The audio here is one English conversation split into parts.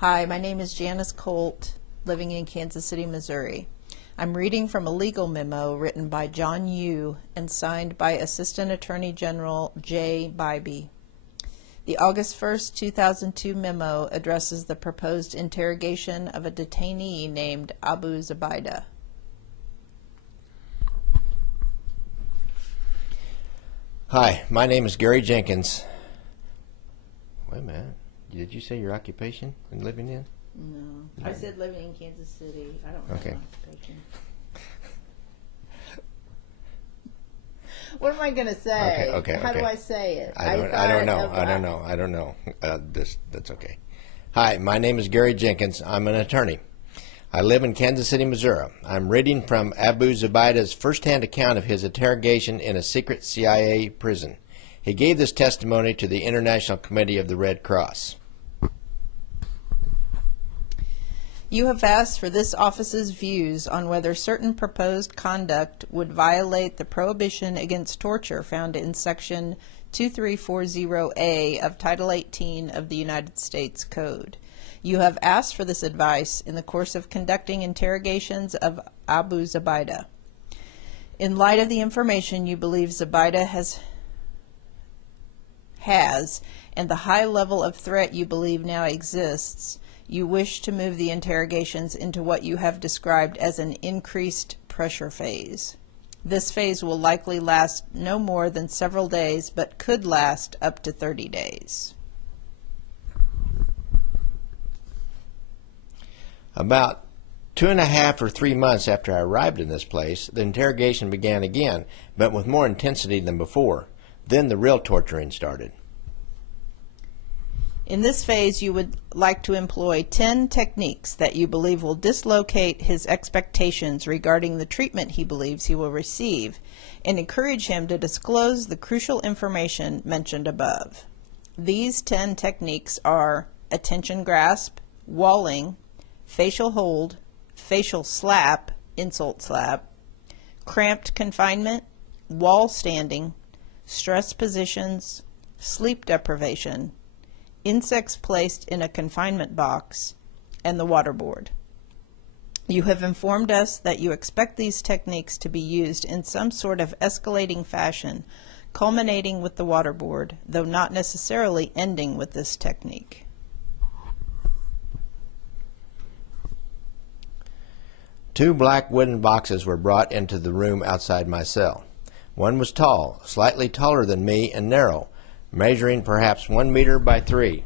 Hi, my name is Janice Colt, living in Kansas City, Missouri. I'm reading from a legal memo written by John Yu and signed by Assistant Attorney General J. Bybee. The August 1, 2002 memo addresses the proposed interrogation of a detainee named Abu Zubaydah. Hi, my name is Gary Jenkins. Wait a minute. Did you say your occupation and living in? No. I said living in Kansas City. I don't have an occupation. What am I going to say? How do I say it? I don't know. That's okay. Hi, my name is Gary Jenkins. I'm an attorney. I live in Kansas City, Missouri. I'm reading from Abu Zubaydah's first-hand account of his interrogation in a secret CIA prison. He gave this testimony to the International Committee of the Red Cross. You have asked for this office's views on whether certain proposed conduct would violate the prohibition against torture found in Section 2340A of Title 18 of the United States Code. You have asked for this advice in the course of conducting interrogations of Abu Zubaydah. In light of the information you believe Zubaydah has and the high level of threat you believe now exists, you wish to move the interrogations into what you have described as an increased pressure phase. This phase will likely last no more than several days, but could last up to 30 days. About 2.5 or 3 months after I arrived in this place, the interrogation began again, but with more intensity than before. Then the real torturing started. In this phase, you would like to employ 10 techniques that you believe will dislocate his expectations regarding the treatment he believes he will receive and encourage him to disclose the crucial information mentioned above. These 10 techniques are attention grasp, walling, facial hold, facial slap, insult slap, cramped confinement, wall standing, stress positions, sleep deprivation, insects placed in a confinement box, and the waterboard. You have informed us that you expect these techniques to be used in some sort of escalating fashion, culminating with the waterboard, though not necessarily ending with this technique. Two black wooden boxes were brought into the room outside my cell. One was tall, slightly taller than me, and narrow, measuring perhaps 1 meter by 3.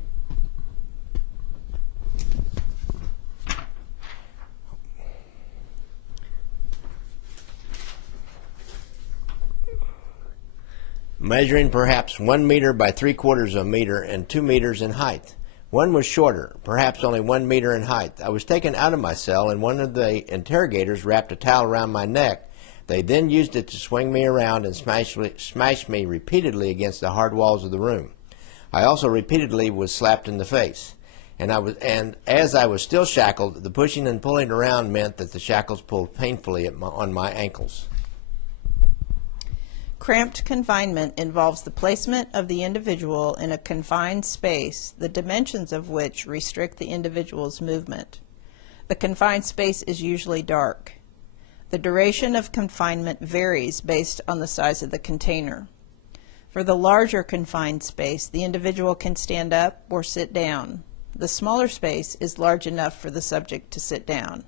Measuring perhaps 1 meter by 3/4 of a meter and 2 meters in height. One was shorter, perhaps only 1 meter in height. I was taken out of my cell, and one of the interrogators wrapped a towel around my neck. They then used it to swing me around and smash me repeatedly against the hard walls of the room. I also repeatedly was slapped in the face. And as I was still shackled, the pushing and pulling around meant that the shackles pulled painfully on my ankles. Cramped confinement involves the placement of the individual in a confined space, the dimensions of which restrict the individual's movement. The confined space is usually dark. The duration of confinement varies based on the size of the container. For the larger confined space, the individual can stand up or sit down. The smaller space is large enough for the subject to sit down.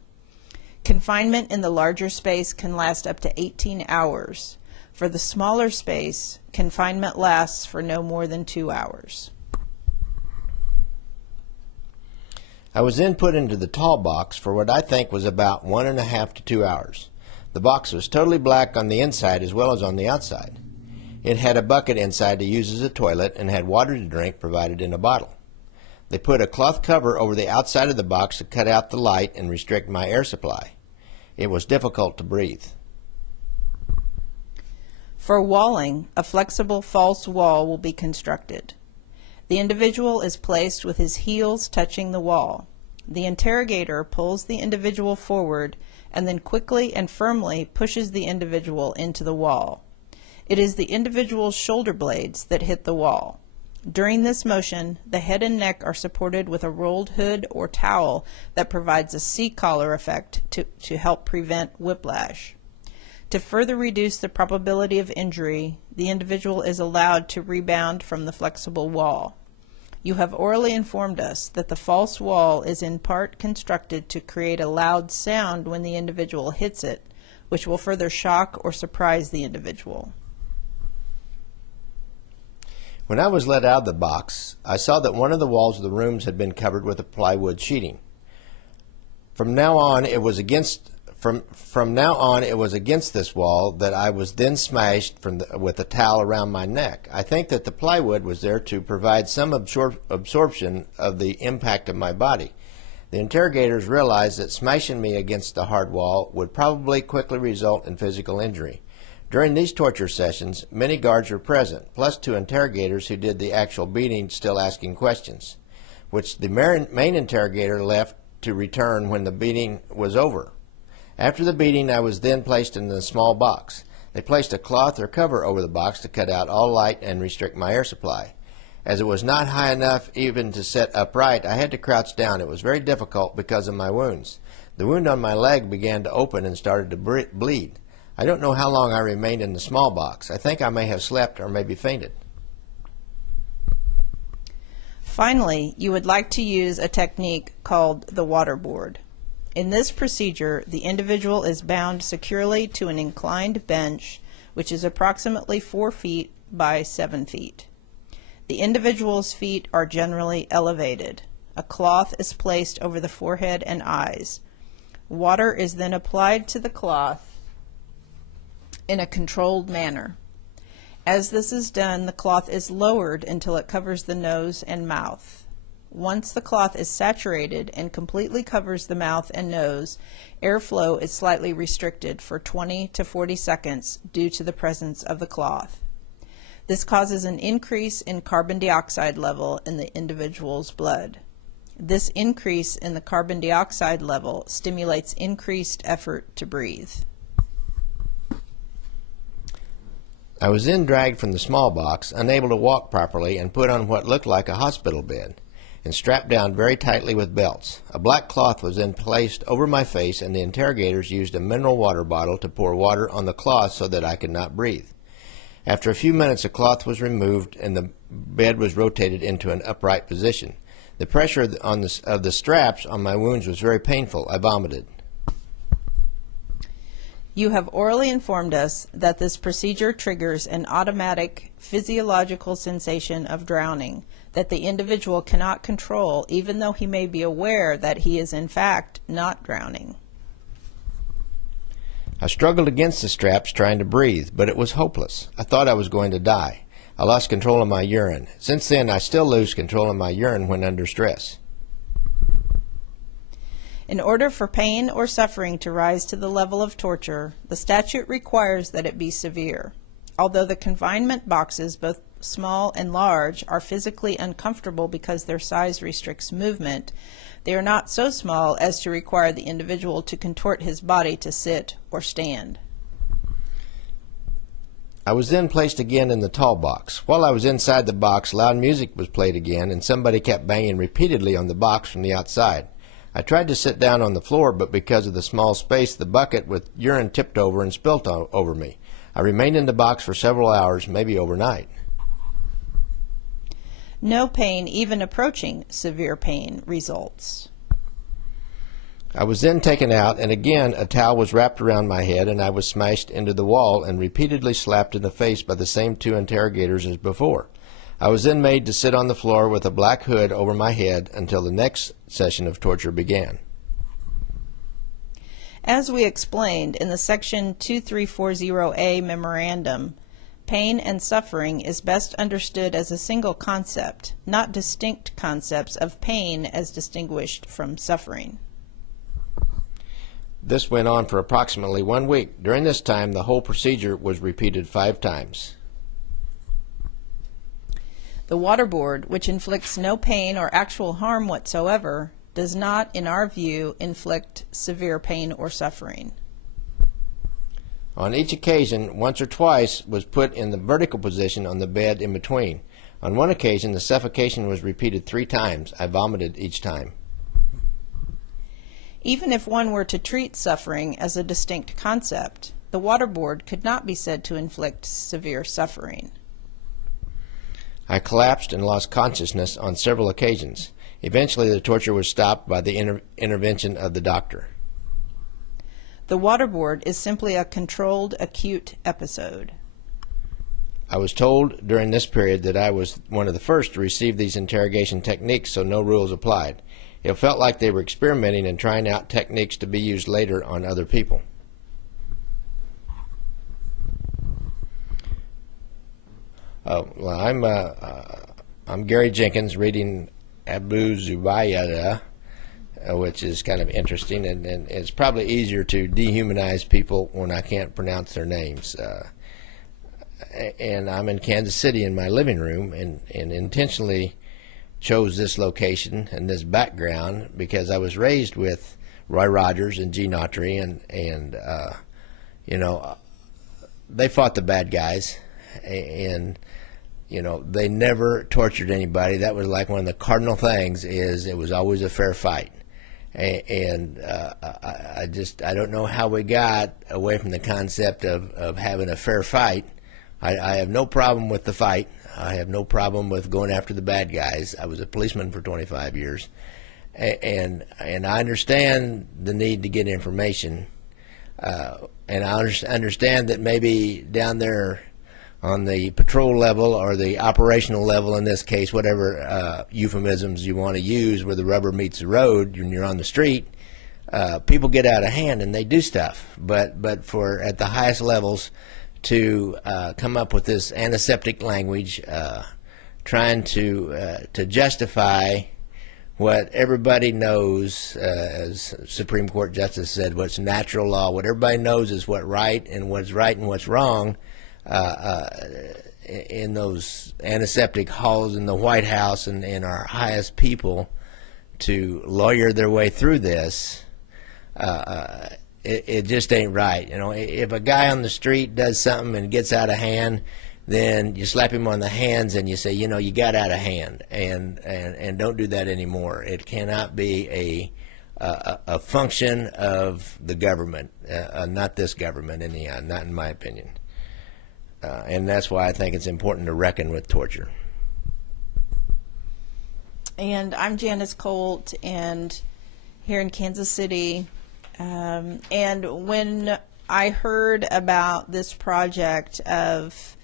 Confinement in the larger space can last up to 18 hours. For the smaller space, confinement lasts for no more than 2 hours. I was then put into the tall box for what I think was about 1.5 to 2 hours. The box was totally black on the inside as well as on the outside. It had a bucket inside to use as a toilet and had water to drink provided in a bottle. They put a cloth cover over the outside of the box to cut out the light and restrict my air supply. It was difficult to breathe. For walling, a flexible false wall will be constructed. The individual is placed with his heels touching the wall. The interrogator pulls the individual forward and then quickly and firmly pushes the individual into the wall. It is the individual's shoulder blades that hit the wall. During this motion, the head and neck are supported with a rolled hood or towel that provides a C-collar effect to help prevent whiplash. To further reduce the probability of injury, the individual is allowed to rebound from the flexible wall. You have orally informed us that the false wall is in part constructed to create a loud sound when the individual hits it, which will further shock or surprise the individual. When I was let out of the box, I saw that one of the walls of the rooms had been covered with a plywood sheeting. From now on, it was against this wall that I was then smashed with a towel around my neck. I think that the plywood was there to provide some absorption of the impact of my body. The interrogators realized that smashing me against the hard wall would probably quickly result in physical injury. During these torture sessions, many guards were present, plus 2 interrogators who did the actual beating, still asking questions, which the main interrogator left to return when the beating was over. After the beating, I was then placed in a small box. They placed a cloth or cover over the box to cut out all light and restrict my air supply. As it was not high enough even to sit upright, I had to crouch down. It was very difficult because of my wounds. The wound on my leg began to open and started to bleed. I don't know how long I remained in the small box. I think I may have slept or maybe fainted. Finally, you would like to use a technique called the waterboard. In this procedure, the individual is bound securely to an inclined bench, which is approximately 4 feet by 7 feet. The individual's feet are generally elevated. A cloth is placed over the forehead and eyes. Water is then applied to the cloth in a controlled manner. As this is done, the cloth is lowered until it covers the nose and mouth. Once the cloth is saturated and completely covers the mouth and nose, airflow is slightly restricted for 20 to 40 seconds due to the presence of the cloth. This causes an increase in carbon dioxide level in the individual's blood. This increase in the carbon dioxide level stimulates increased effort to breathe. I was then dragged from the small box, unable to walk properly, and put on what looked like a hospital bed, and strapped down very tightly with belts. A black cloth was then placed over my face, and the interrogators used a mineral water bottle to pour water on the cloth so that I could not breathe. After a few minutes, the cloth was removed, and the bed was rotated into an upright position. The pressure of the straps on my wounds was very painful. I vomited. You have orally informed us that this procedure triggers an automatic physiological sensation of drowning that the individual cannot control, even though he may be aware that he is in fact not drowning. I struggled against the straps trying to breathe, but it was hopeless. I thought I was going to die. I lost control of my urine. Since then, I still lose control of my urine when under stress. In order for pain or suffering to rise to the level of torture, the statute requires that it be severe. Although the confinement boxes, both small and large, are physically uncomfortable because their size restricts movement, they are not so small as to require the individual to contort his body to sit or stand. I was then placed again in the tall box. While I was inside the box, loud music was played again, and somebody kept banging repeatedly on the box from the outside. I tried to sit down on the floor, but because of the small space, the bucket with urine tipped over and spilt over me. I remained in the box for several hours, maybe overnight. No pain, even approaching severe pain, results. I was then taken out, and again a towel was wrapped around my head, and I was smashed into the wall and repeatedly slapped in the face by the same 2 interrogators as before. I was then made to sit on the floor with a black hood over my head until the next session of torture began. As we explained in the Section 2340A memorandum, pain and suffering is best understood as a single concept, not distinct concepts of pain as distinguished from suffering. This went on for approximately 1 week. During this time, the whole procedure was repeated 5 times. The waterboard, which inflicts no pain or actual harm whatsoever, does not, in our view, inflict severe pain or suffering. On each occasion, once or twice was put in the vertical position on the bed in between. On one occasion, the suffocation was repeated 3 times. I vomited each time. Even if one were to treat suffering as a distinct concept, the waterboard could not be said to inflict severe suffering. I collapsed and lost consciousness on several occasions. Eventually, the torture was stopped by the intervention of the doctor. The waterboard is simply a controlled acute episode. I was told during this period that I was one of the first to receive these interrogation techniques, so no rules applied. It felt like they were experimenting and trying out techniques to be used later on other people. Well, I'm Gary Jenkins reading Abu Zubaydah, which is kind of interesting, and it's probably easier to dehumanize people when I can't pronounce their names. And I'm in Kansas City in my living room, and intentionally chose this location and this background because I was raised with Roy Rogers and Gene Autry, and you know, they fought the bad guys, and you know, they never tortured anybody. That was like one of the cardinal things, is it was always a fair fight. And I don't know how we got away from the concept of having a fair fight. I have no problem with the fight. I have no problem with going after the bad guys. I was a policeman for 25 years. And I understand the need to get information. And I understand that maybe down there on the patrol level or the operational level in this case, whatever euphemisms you want to use, where the rubber meets the road when you're on the street, people get out of hand and they do stuff. But for at the highest levels to come up with this antiseptic language, trying to justify what everybody knows, as Supreme Court Justice said, what's natural law, what everybody knows is what's right and what's wrong, in those antiseptic halls in the White House and our highest people to lawyer their way through this, it just ain't right. You know, if a guy on the street does something and gets out of hand, then you slap him on the hands and you say, you know, you got out of hand, and don't do that anymore. It cannot be a function of the government, not this government, not in my opinion. And that's why I think it's important to reckon with torture. And I'm Janice Colt, and here in Kansas City. And when I heard about this project of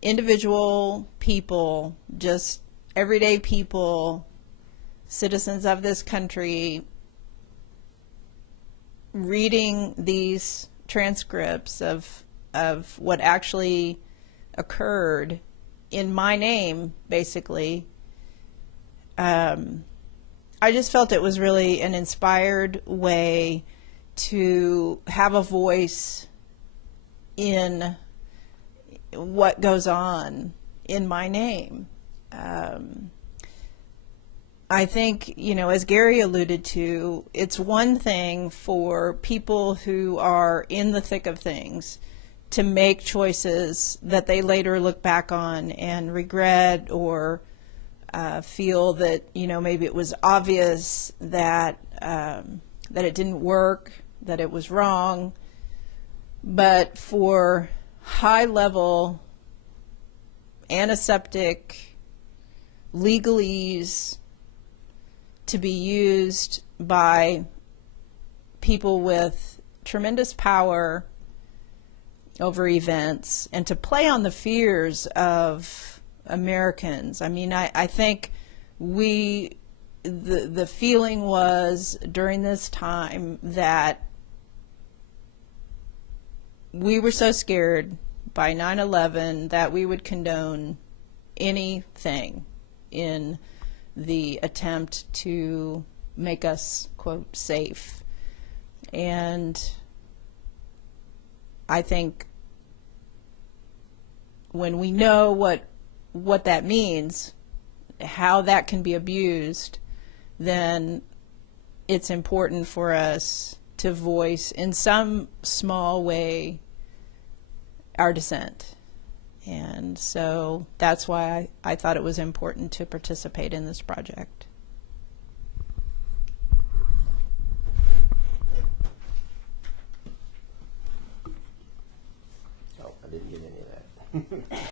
individual people, just everyday people, citizens of this country, reading these transcripts of what actually occurred in my name, basically, I just felt it was really an inspired way to have a voice in what goes on in my name. I think, you know, as Gary alluded to, it's one thing for people who are in the thick of things to make choices that they later look back on and regret, or feel that, you know, maybe it was obvious that that it didn't work, that it was wrong. But for high-level antiseptic legalese to be used by people with tremendous power over events, and to play on the fears of Americans. I mean, I think the feeling was during this time that we were so scared by 9/11 that we would condone anything in the attempt to make us, quote, safe. And I think when we know what that means, how that can be abused, then it's important for us to voice in some small way our dissent. And so that's why I thought it was important to participate in this project. Oh, I didn't get any of that.